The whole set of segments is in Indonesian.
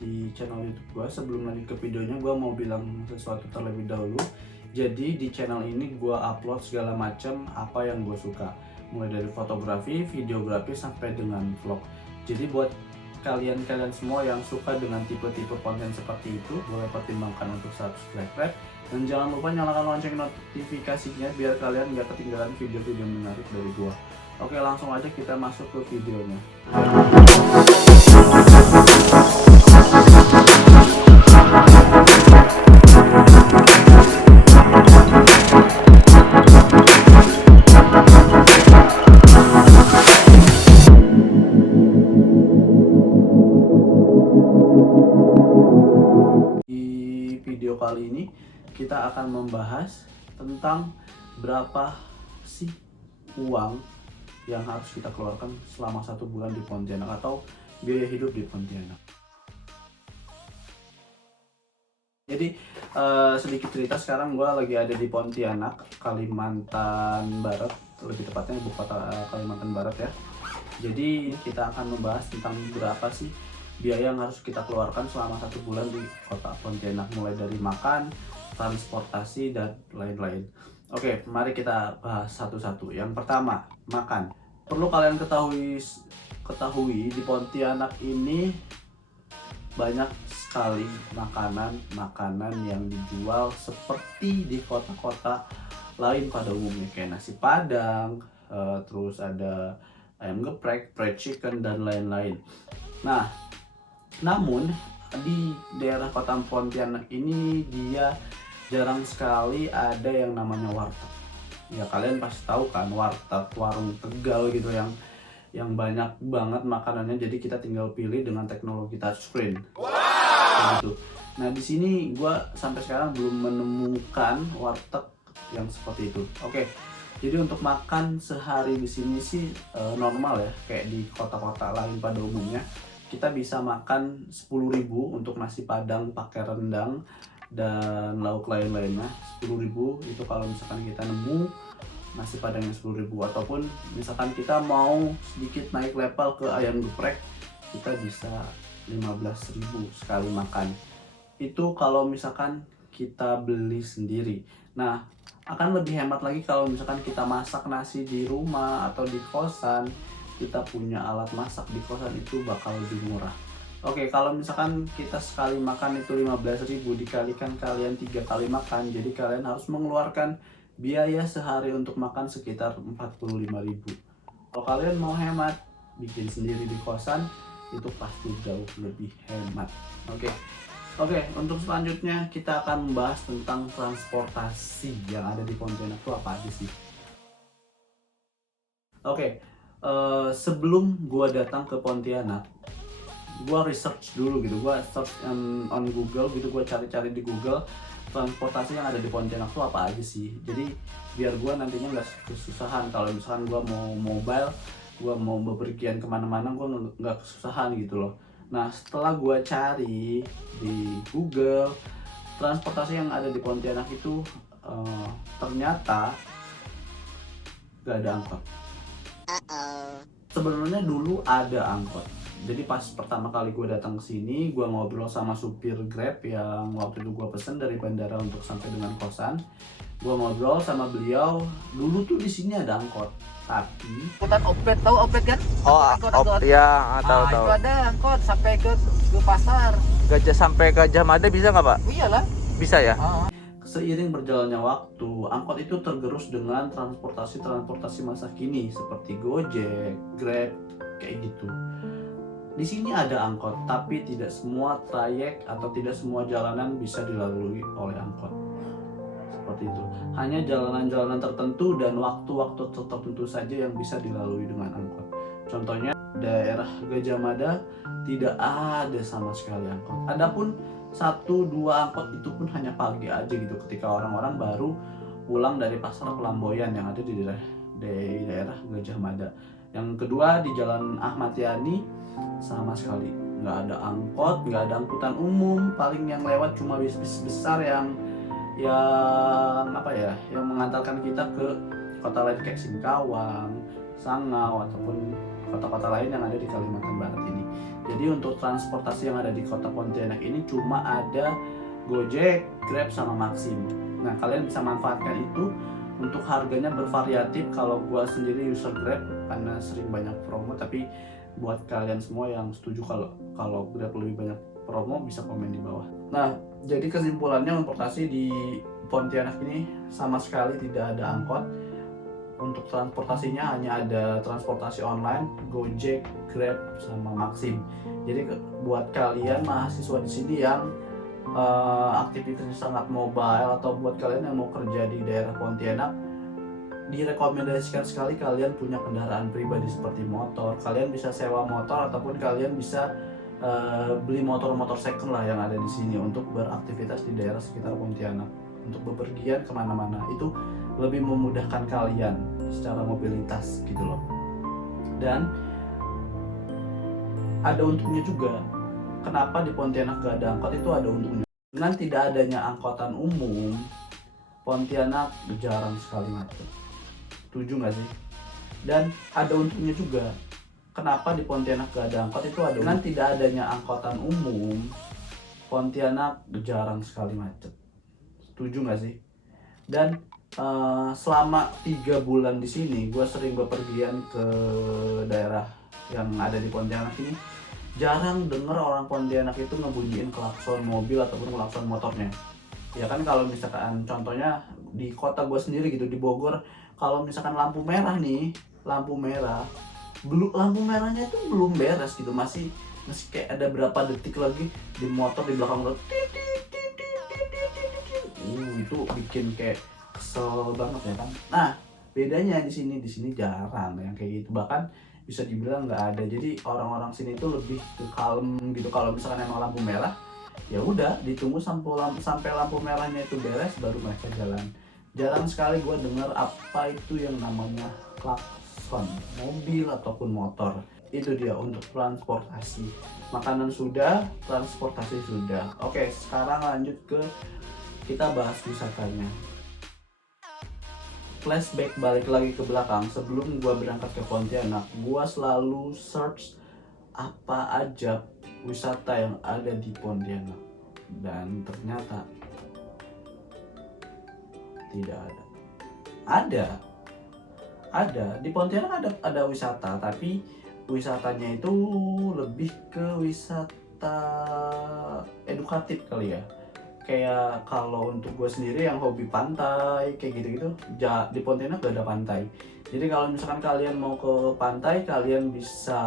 di channel YouTube gue. Sebelum lanjut ke videonya, gue mau bilang sesuatu terlebih dahulu. Jadi di channel ini gue upload segala macam apa yang gue suka, mulai dari fotografi, videografi sampai dengan vlog. Jadi buat kalian semua yang suka dengan tipe-tipe konten seperti itu, boleh pertimbangkan untuk subscribe dan jangan lupa nyalakan lonceng notifikasinya biar kalian gak ketinggalan video-video menarik dari gue. Oke, langsung aja kita masuk ke videonya. Di video kali ini kita akan membahas tentang berapa sih uang yang harus kita keluarkan selama 1 bulan di Pontianak atau biaya hidup di Pontianak. Jadi sedikit cerita, sekarang gue lagi ada di Pontianak, Kalimantan Barat, lebih tepatnya ibu kota Kalimantan Barat ya. Jadi kita akan membahas tentang berapa sih biaya yang harus kita keluarkan selama 1 bulan di kota Pontianak, mulai dari makan, transportasi, dan lain-lain. Oke, mari kita bahas satu-satu. Yang pertama, makan. Perlu kalian ketahui di Pontianak ini banyak sekali makanan yang dijual seperti di kota-kota lain pada umumnya, kayak nasi padang, terus ada ayam geprek, fried chicken, dan lain-lain. Nah, namun di daerah kota Pontianak ini dia jarang sekali ada yang namanya warteg. Ya kalian pasti tahu kan, warteg, warung Tegal gitu yang banyak banget makanannya, jadi kita tinggal pilih dengan teknologi touchscreen. Gitu. Nah, di sini gue sampai sekarang belum menemukan warteg yang seperti itu. Oke. Jadi untuk makan sehari di sini sih normal ya, kayak di kota-kota lain pada umumnya. Kita bisa makan 10.000 untuk nasi padang pakai rendang dan lauk lain-lainnya. 10.000 itu kalau misalkan kita nemu nasi padang yang 10.000, ataupun misalkan kita mau sedikit naik level ke ayam geprek, kita bisa 15.000 sekali makan. Itu kalau misalkan kita beli sendiri. Nah, akan lebih hemat lagi kalau misalkan kita masak nasi di rumah atau di kosan. Kita punya alat masak di kosan, itu bakal lebih murah. Oke, kalau misalkan kita sekali makan itu 15.000 dikalikan kalian 3 kali makan, jadi kalian harus mengeluarkan biaya sehari untuk makan sekitar 45.000. Kalau kalian mau hemat, bikin sendiri di kosan, itu pasti jauh lebih hemat. Oke, untuk selanjutnya kita akan membahas tentang transportasi yang ada di Pontianak itu apa aja sih. Sebelum gua datang ke Pontianak, gua research dulu gitu, gua search on Google gitu, gua cari-cari di Google transportasi yang ada di Pontianak itu apa aja sih. Jadi biar gua nantinya nggak kesusahan kalau misalkan gua mau mobile, gua mau bepergian kemana-mana, gua nggak kesusahan gitu loh. Nah, setelah gua cari di Google, transportasi yang ada di Pontianak itu ternyata gak ada angkot. Sebenarnya dulu ada angkot. Jadi pas pertama kali gue datang ke sini, gue ngobrol sama supir Grab yang waktu itu gue pesen dari bandara untuk sampai dengan kosan. Gue ngobrol sama beliau, dulu tuh di sini ada angkot, tapi Angkutan Opet, tahu Opet kan? Oh, Angkot. ya, tahu. Itu ada angkot sampai ke pasar. Sampai Gajah Mada bisa nggak, Pak? Iyalah. Bisa ya? seiring berjalannya waktu, angkot itu tergerus dengan transportasi masa kini seperti Gojek, Grab, kayak gitu. Di sini ada angkot, tapi tidak semua trayek atau tidak semua jalanan bisa dilalui oleh angkot. Seperti itu. Hanya jalanan-jalanan tertentu dan waktu-waktu tertentu saja yang bisa dilalui dengan angkot. Contohnya daerah Gajah Mada tidak ada sama sekali angkot. Adapun 1-2 angkot itu pun hanya pagi aja gitu, ketika orang-orang baru pulang dari pasar Pelamboyan yang ada di daerah Gajah Mada. Yang kedua di Jalan Ahmad Yani sama sekali nggak ada angkot, nggak ada angkutan umum, paling yang lewat cuma bis-bis besar yang mengantarkan kita ke kota lain kayak Singkawang, Sangau, ataupun kota-kota lain yang ada di Kalimantan Barat ini. Jadi untuk transportasi yang ada di kota Pontianak ini cuma ada Gojek, Grab, sama Maxim. Nah, kalian bisa manfaatkan itu. Untuk harganya bervariatif. Kalau gua sendiri user Grab karena sering banyak promo, tapi buat kalian semua yang setuju kalau Grab lebih banyak promo bisa komen di bawah. Nah, jadi kesimpulannya transportasi di Pontianak ini sama sekali tidak ada angkot. Untuk transportasinya hanya ada transportasi online, Gojek, Grab, sama Maxim. Jadi buat kalian mahasiswa di sini yang aktivitasnya sangat mobile, atau buat kalian yang mau kerja di daerah Pontianak, direkomendasikan sekali kalian punya kendaraan pribadi seperti motor. Kalian bisa sewa motor ataupun kalian bisa beli motor-motor second lah yang ada di sini untuk beraktivitas di daerah sekitar Pontianak. Untuk bepergian kemana-mana itu lebih memudahkan kalian secara mobilitas gitu loh. Dan ada untungnya juga. Kenapa di Pontianak gak ada angkot, itu ada untungnya. Dengan tidak adanya angkutan umum, Pontianak jarang sekali macet. Setuju gak sih? Dan ada untungnya juga. Kenapa di Pontianak gak ada angkot, itu ada. Dengan tidak adanya angkutan umum, Pontianak jarang sekali macet. Setuju gak sih? Dan selama 3 bulan di sini, gue sering bepergian ke daerah yang ada di Pontianak ini. Jarang denger orang Pontianak itu ngebunyiin klakson mobil ataupun klakson motornya. Ya kan, kalau misalkan contohnya di kota gue sendiri gitu, di Bogor, kalau misalkan lampu merah nih, lampu merahnya itu belum beres gitu, masih kayak ada berapa detik lagi di motor di belakang lo, itu bikin kayak kesel banget ya kan. Nah, bedanya di sini jarang yang kayak gitu, bahkan bisa dibilang nggak ada. Jadi orang-orang sini itu lebih ke kalem gitu. Kalau misalkan emang lampu merah, ya udah ditunggu sampai lampu merahnya itu beres baru mereka jalan. Jarang sekali gue dengar apa itu yang namanya klakson mobil ataupun motor. Itu dia untuk transportasi. Makanan sudah, transportasi sudah. Oke, sekarang lanjut ke kita bahas wisatanya. Flashback balik lagi ke belakang, sebelum gua berangkat ke Pontianak, gua selalu search apa aja wisata yang ada di Pontianak, dan ternyata tidak ada. Ada di Pontianak ada wisata, tapi wisatanya itu lebih ke wisata edukatif kali ya. Kayak kalau untuk gue sendiri yang hobi pantai kayak gitu-gitu, di Pontianak gak ada pantai. Jadi kalau misalkan kalian mau ke pantai, kalian bisa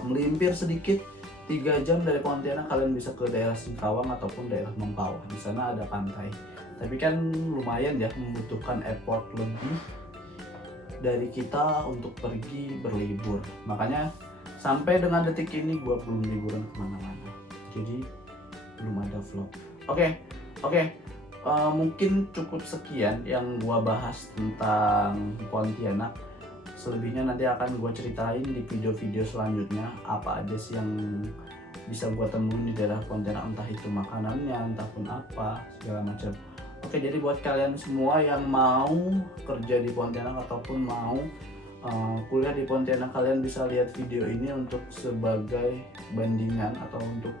melimpir sedikit, 3 jam dari Pontianak kalian bisa ke daerah Singkawang ataupun daerah Mempawah. Di sana ada pantai. Tapi kan lumayan ya, membutuhkan effort lebih dari kita untuk pergi berlibur. Makanya sampai dengan detik ini gue belum liburan kemana-mana. Jadi belum ada vlog. Oke, mungkin cukup sekian yang gua bahas tentang Pontianak. Selebihnya nanti akan gua ceritain di video-video selanjutnya apa aja sih yang bisa gua temuin di daerah Pontianak, entah itu makanannya, entah pun apa, segala macam. Oke, jadi buat kalian semua yang mau kerja di Pontianak ataupun mau kuliah di Pontianak, kalian bisa lihat video ini untuk sebagai bandingan atau untuk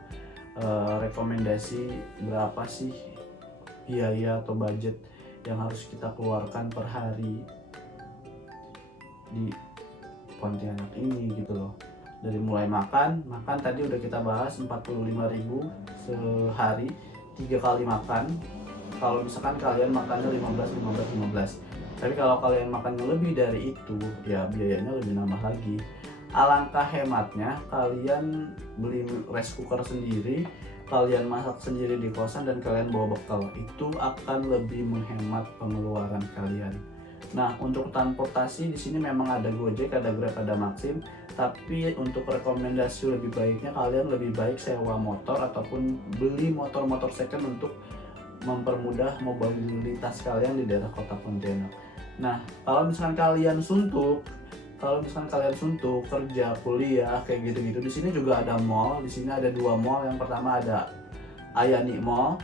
rekomendasi berapa sih biaya atau budget yang harus kita keluarkan per hari di Pontianak ini gitu loh. Dari mulai makan tadi udah kita bahas 45.000 sehari, 3 kali makan. Kalau misalkan kalian makannya 15. Tapi kalau kalian makannya lebih dari itu, ya biayanya lebih nambah lagi. Alangkah hematnya kalian beli rice cooker sendiri, kalian masak sendiri di kosan, dan kalian bawa bekal. Itu akan lebih menghemat pengeluaran kalian. Nah, untuk transportasi di sini memang ada Gojek, ada Grab, ada Maxim. Tapi untuk rekomendasi lebih baiknya kalian lebih baik sewa motor ataupun beli motor-motor second untuk mempermudah mobilitas kalian di daerah kota Pontianak. Nah, kalau misalkan kalian suntuk kerja, kuliah kayak gitu-gitu, di sini juga ada mall. Di sini ada 2 mall. Yang pertama ada Ayani Mall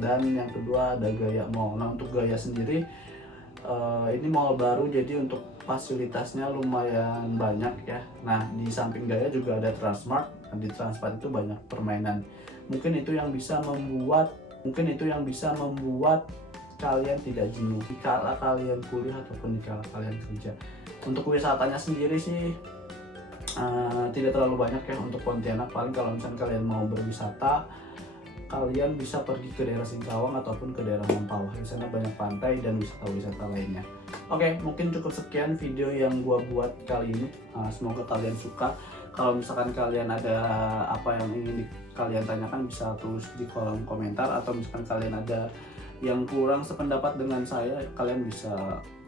dan yang kedua ada Gaya Mall. Nah, untuk Gaya sendiri Ini mall baru, jadi untuk fasilitasnya lumayan banyak ya. Nah, di samping Gaya juga ada Transmart. Di Transmart itu banyak permainan. Mungkin itu yang bisa membuat kalian tidak jenuh dikala kalian kuliah ataupun dikala kalian kerja. Untuk wisatanya sendiri sih tidak terlalu banyak ya untuk Pontianak. Paling kalau misalnya kalian mau berwisata, kalian bisa pergi ke daerah Singkawang ataupun ke daerah Mempawah. Di sana banyak pantai dan wisata-wisata lainnya. Oke, mungkin cukup sekian video yang gua buat kali ini. Semoga kalian suka. Kalau misalkan kalian ada apa yang ingin kalian tanyakan, bisa tulis di kolom komentar, atau misalkan kalian ada yang kurang sependapat dengan saya, kalian bisa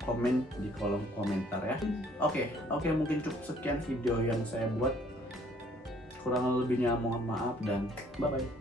komen di kolom komentar ya. Oke, mungkin cukup sekian video yang saya buat. Kurang lebihnya mohon maaf dan bye bye.